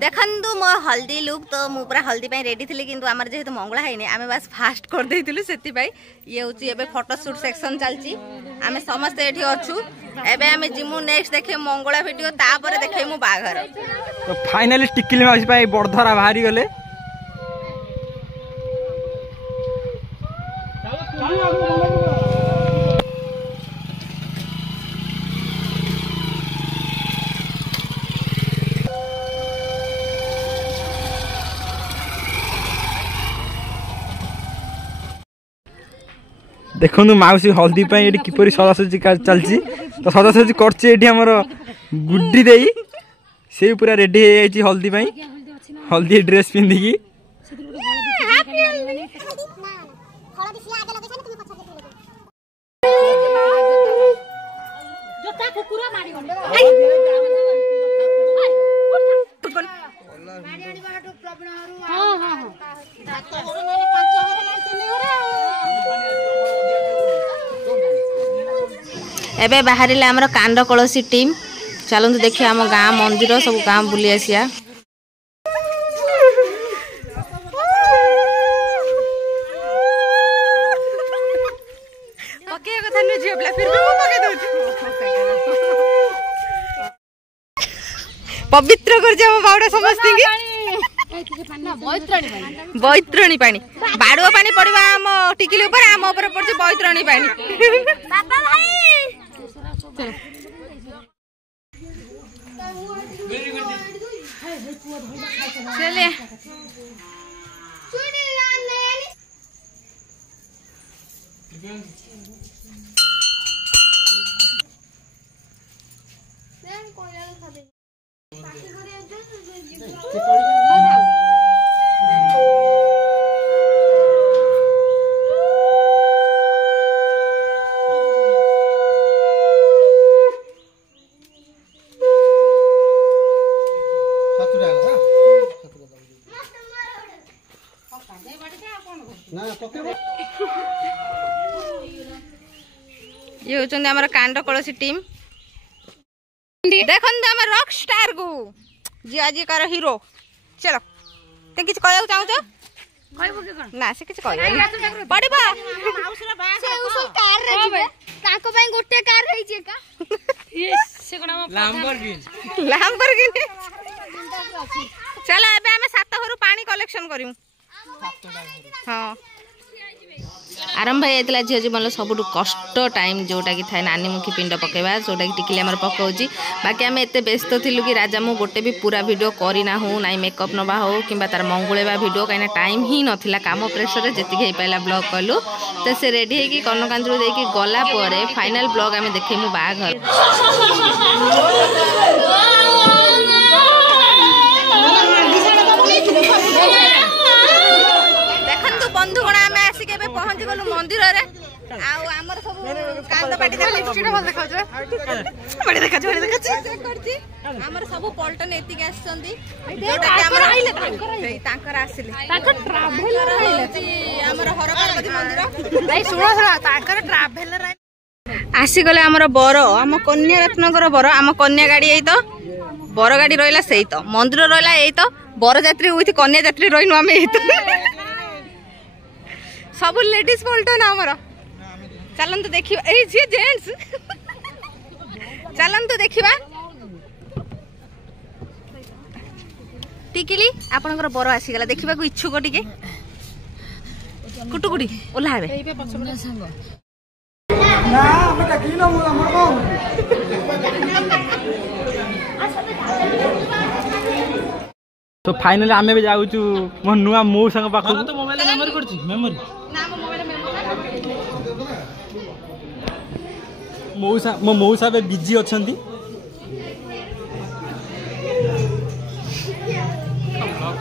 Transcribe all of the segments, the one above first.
देखु मो हल्दी लुक तो मु पूरा हल्दी रेडी थी कि आम जेहेतु मंगला है आम बास फास्ट कर देलु से ये हूँ फोटोशूट सेक्शन चलती आम समस्ते ये अच्छू एबे आम जिमु नेक्स्ट देखे मंगला वीडियो तापर देखे मु बाघर तो फाइनली टिकिली माउसी बड़धरा बाहरी गले देखु माउसी हल्दी ये किपरि सजासजी चलती तो सजासजी कर गुड्डी दे से पूरा रेडी हो जाए हल्दी हल्दी ड्रेस पिंधिकी एबे बाहर आमर कांड कलसी टीम चलते देखिए आम गाँ मंदिर सब गाँ बुली आसिया पवित्र कर बाउडा समझती बैतरणी पानी बाड़ुआ पानी पड़वा आम टिकिली ऊपर आम ऊपर पड़छ बैतरणी पानी चले ये होचंदे हमर कांड कलसी टीम देखन हमर रॉक स्टार को जी आज कार हीरो चलो ते किछ कहउ चाहू छ कहबो के कोन ना से किछ कहउ पड़बा माउसरा बा से उस कार रे जिबे ताको पई गोटे कार रही छै का ये से कोना लैम्बोर्गिनी चलो एबे हमें 7 घरु पानी कलेक्शन करियु हां आरंभ होता झील जीवन सब कष्ट टाइम जोटा कि थाए नानी मुखी पिंड पकेबा जोटा कि टिकिली आमर पकाउची बाकी आम एत व्यस्त थिलु कि राजा मु गोटे भी पूरा वीडियो करना हो ना मेकअप नवा हो कि तार मंगुलेबा वीडियो कहीं टाइम ही नाला काम प्रेसर जी हो पाला ब्लॉग कलु तो से रेडी होगी कनकांजलि देकी गला परे फाइनल ब्लॉग आम देखेमु बाघर बंधुगण आम आसिक पहुंची गलु मंदिर रे आउ हमर सब कांद पाटी लिपस्टिक भल देखाछ बड़ी देखाछ चेक करछि हमर सब पल्टन एतिक आछंती जोटा कि हमर आइले तांकर आसिले तांकर ट्रैवलर आइले हमर हर पार्वती मंदिर भाई सुनो तांकर ट्रैवलर आसी गले हमर बर हम कन्या रत्नगर बर हम कन्या गाड़ी एई तो बर गाड़ी रहला सेई तो मंदिर रहला एई तो बर यात्री उइथ कन्या यात्री रहिनु हम एई तो सब लेडीज पल्टन आमर चलते देखिबा ए जे जेंट्स चलते देखिबा टिकिली आपनकर बर आसी गला देखिबा को इच्छुक टिके कुटुकुटी ओला हेबे एबे पछबडा संग ना हम टाकिनो हमर को तो फाइनली आमे भी जाऊ छु मो नुआ मो संग पाखु तो मोबाइल मेमोरी करछि मेमोरी ना मोबाइल मेमोरी मौसा मो मौसा बे बिजी अछंती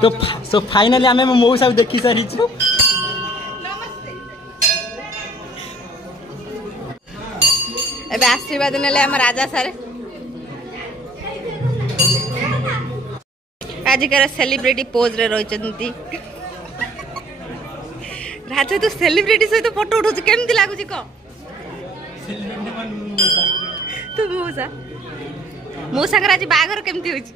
तो सो फाइनली आमे मौसा देखि सारी छु नमस्ते एबे आशीर्वाद नेले हम राजा सारे आजिकार सेलिब्रिटी पोज रे रहिचंती राजा तू सेलिब्रिटी सहित फोटो उठो केमती लागुची को तू मौसा मौसा आज बाघर केमती होची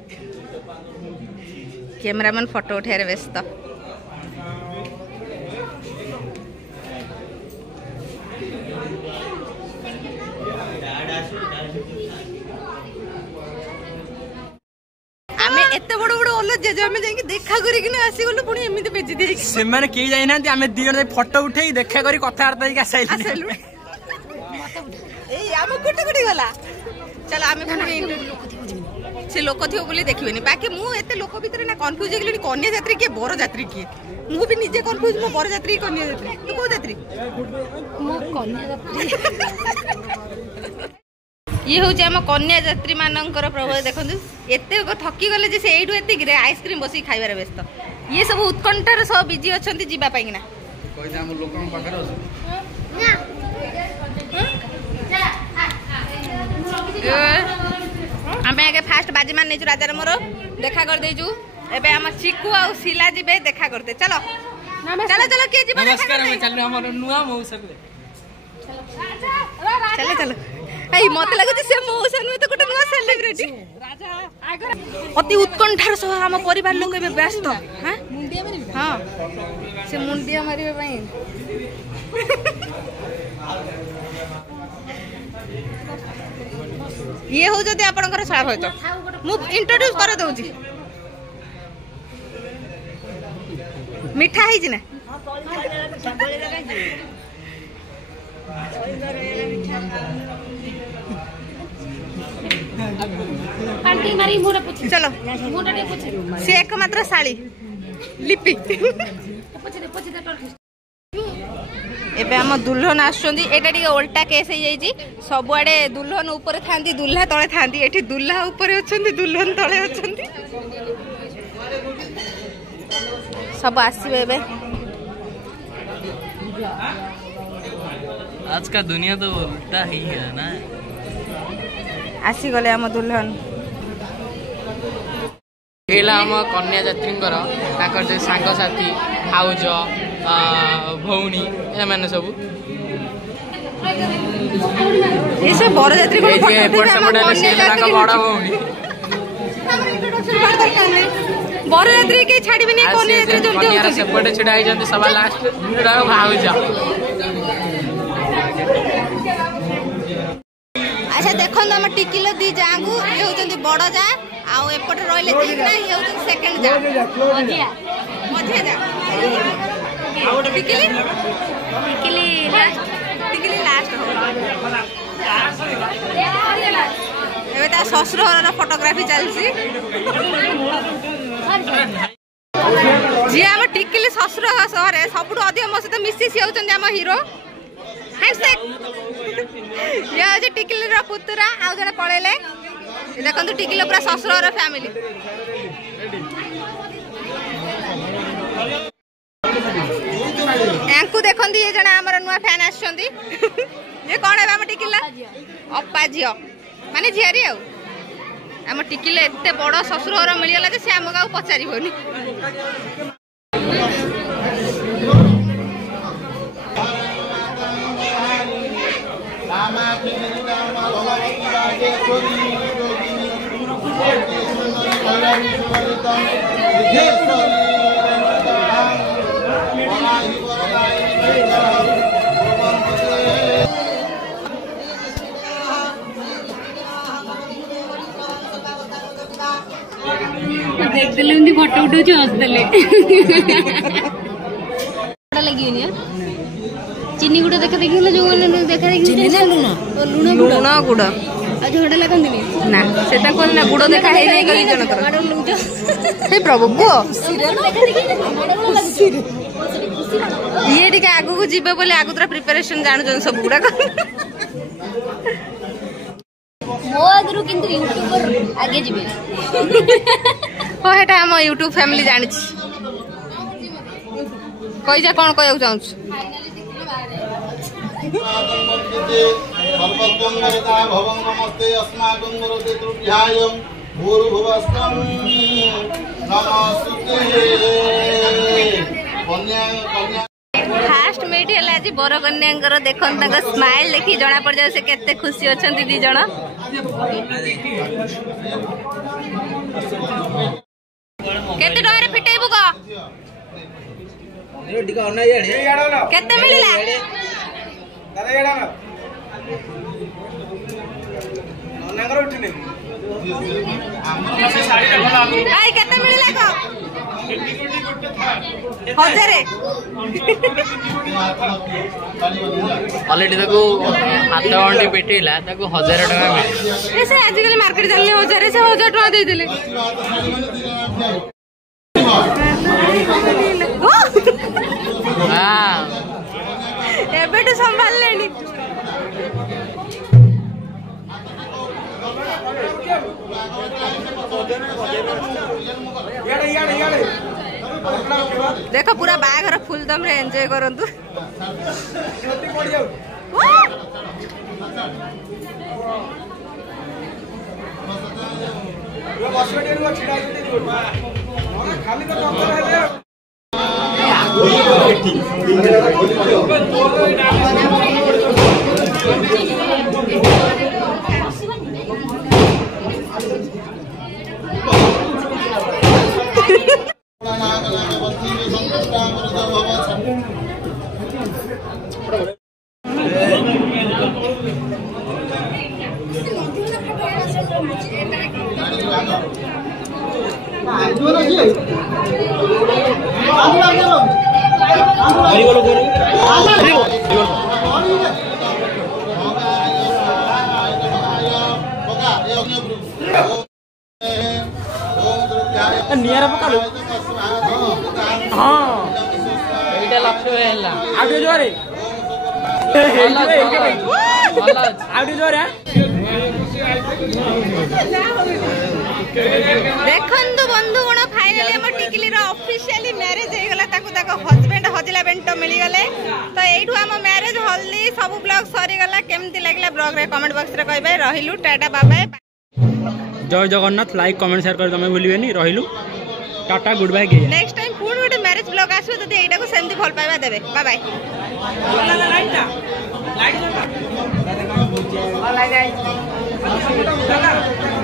कैमरामैन फोटो उठाइबार व्यस्त। आमे एते बड़ बड़ ओलो जे आमे जाई देखा करी कि आसी गलो पुणी एमिते बेजी दे से माने के जाई नांती आमे दी जण फोटो उठेई देखा करी कथा वार्ता ही आसाइलु ए आम कुटे कुटे गला चलो आमे पुणी से लोक थियो बोली देखिबेनी बाकी मु एते लोक भीतर ना कंफ्यूज हो गेली कन्या यात्री के बर यात्री के मु भी निजे कंफ्यूज मो बर यात्री कन्या यात्री तू को यात्री मु कन्या यात्री ये हूँ आम कन्या यात्री मानकर प्रभाव देखते एत थकी गले से एठू एतिक आइसक्रीम बस खाइबार व्यस्त ये सब उत्कंठार सब बिजी अच्छा जावाई आम आगे फास्ट बाजी मान नहीं राजार मोर देखा कर देजु एबे हम चिकू आ शिला जीबे देखा करते चलो चलो चलो के जीबे नमस्कार हम चल हमर नुआ मौसा चलो चलो आई मते लागु से मौसा नु तो गोटे नुआ सेलिब्रिटी राजा आगर अति उत्कंठार सह हम परिवार लोक एबे व्यस्त हां मुंडिया मारिबे हां से मुंडिया मारिबे पई ये हो जदि आपनकर छळा होय तो मु इंट्रोड्यूस कर दउची मिठा है जी ना चलो से एकमात्र साड़ी लिपि एबे हम दुल्हन आसुंदी एटा टिके उल्टा केस हो जाई सबुआडे दुल्हन ऊपर थांदी दुल्हा तळे थांदी एठी दुल्हा ऊपर अछंदी दुल्हन तळे अछंदी सब आसीबे एबे आज का दुनिया तो उल्टा ही है ना आसी गले हम दुल्हन हेला हम कन्या यात्रींकर ताकर जे सांग साथी भाउज भौणी ए माने सब ये सब बर यात्री को फोटो एपट सेपट से ताका बड़ा भौणी बर यात्री के छाड़ी बिनी कन्या यात्री जल्दी कन्या सेपट छिड़ाई जंती सभा लास्ट भाउज अच्छा देखो हम टिकिलो दी जांगू ये होचंदी बड़ जा आउ एपट रहले ठीक ना ये होचंदी सेकंड जा मझिया मझिया जा टिकिली टिकिली लास्ट एबे ता ससुर फोटोग्राफी चलसी जी हम टिकिली ससुर सहरे सबुठ अधिक मो सहित मिसी सी होचंदी हम हीरो हैशटैग या जे टिकिली रा पुतरा आ जने पळेले देखंतु टिकिली पूरा ससुर फैमिली एंकु देखंदी ये जने हमर नुवा फैन आछंदी ये कोन है हम टिकिला अप्पा जियो माने झियारी आ हम टिकिले एते बड़ ससुर मिलिगला जे से हमका पचारिबोनी देख देले उन्दी फोटो उठो जो हंस देले लगी नहीं चीनी गुड़ देखा देखी जो मैंने देखा देखी चीनी ना लूण लूण गुड़ आज झोड़ा लगन दिनी ना सेटा कोन ना गुड़ देखा हे नै कि जन कर माडो लुज हे प्रभु को सीरियल देखा देखी माडो लगसी ये टिके आगु को जीबे बोले आगु तरा प्रिपरेशन जानु जन सब गुड़ा मो आगरु किंतु यूट्यूबर आगे जिबे हो हेटा हम यूट्यूब फैमिली जानि छी कहि जा कोन कहउ चाहू सर्वज्ञंगरता भवं नमस्ते अस्माकं वरदे तुभ्यायं भूर्भुवस्तं नमस्ते कन्या कन्या फास्ट मीट हला जी बर कन्यांकर देखन तक स्माइल देखि जणा पड़ जाउ से केते खुशी अछंती दी जण केते टका फिटेबु को केते मिलिला आई केते मिलिला को 1000 ऑलरेडी ताको हाथ गंडी पेटेला ताको 1000 टका मिले ऐसे आजकल मार्केट चलले 1000 से 1000 टका दे देले हां एबेटू संभाल लेनी देखो पूरा बाघर फुलदम रे एंजॉय करंतु नियारा पकालु हां एटा लक्ष्य हेला आगे जोरे आगे जोरे देखंतु बंधु गुण फाइनली हम टिकली रो ऑफिशियली मैरिज हे गला ताको ताको हस्बैंड हजला बेंट मिली गले तो एठू हम मैरिज हल्दी सब ब्लॉग सरी गला केमती लागला ब्लॉग रे कमेंट बॉक्स रे कहबे रहिलु टाटा बाय बाय जय जगन्नाथ लाइक कमेंट शेयर कर तमे भूलिबेनी रहिलु टाटा गुड बाय के नेक्स्ट टाइम फुल गोटे मैरिज ब्लॉग आसो जदी एटा को सेमती भल पाइबा देबे बाय बाय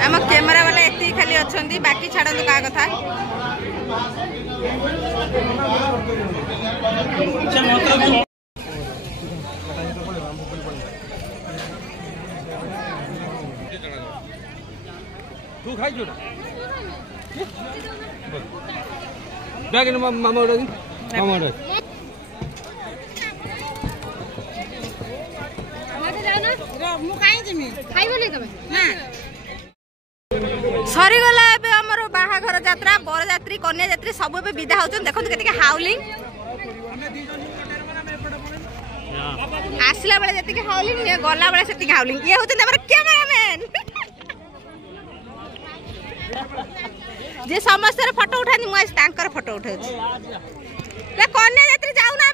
आम कैमरा वाला एति खाली अछंती बाकी छाड़ंतु का कथा तू खाई जोड़ा बैग न मामा उड़ा मामा उड़ा मु काई जिमी खाइबोली तमे ना सरी गला एबे हमर बाहाघर यात्रा बर यात्री कन्या यात्री सब एबे विदा होचन देखन केते हाउलिंग आसला बेले जति के हाउलिंग ने गला बेले सेति के हाउलिंग ये होते हमर कैमरामैन जे समस्त फोटो उठानी मु तांकर फोटो उठाउछी ले कन्या यात्री जाउ ना